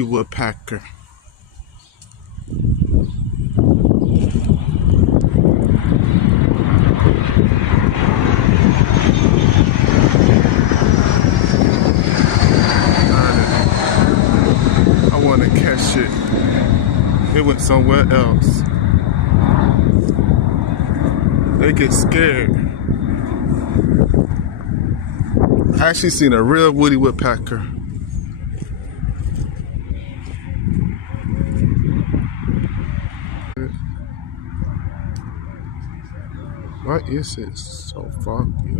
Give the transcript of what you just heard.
Woodpecker. I want to catch it. It went somewhere else. They get scared. I actually seen a real woody woodpecker. Why is it so foggy?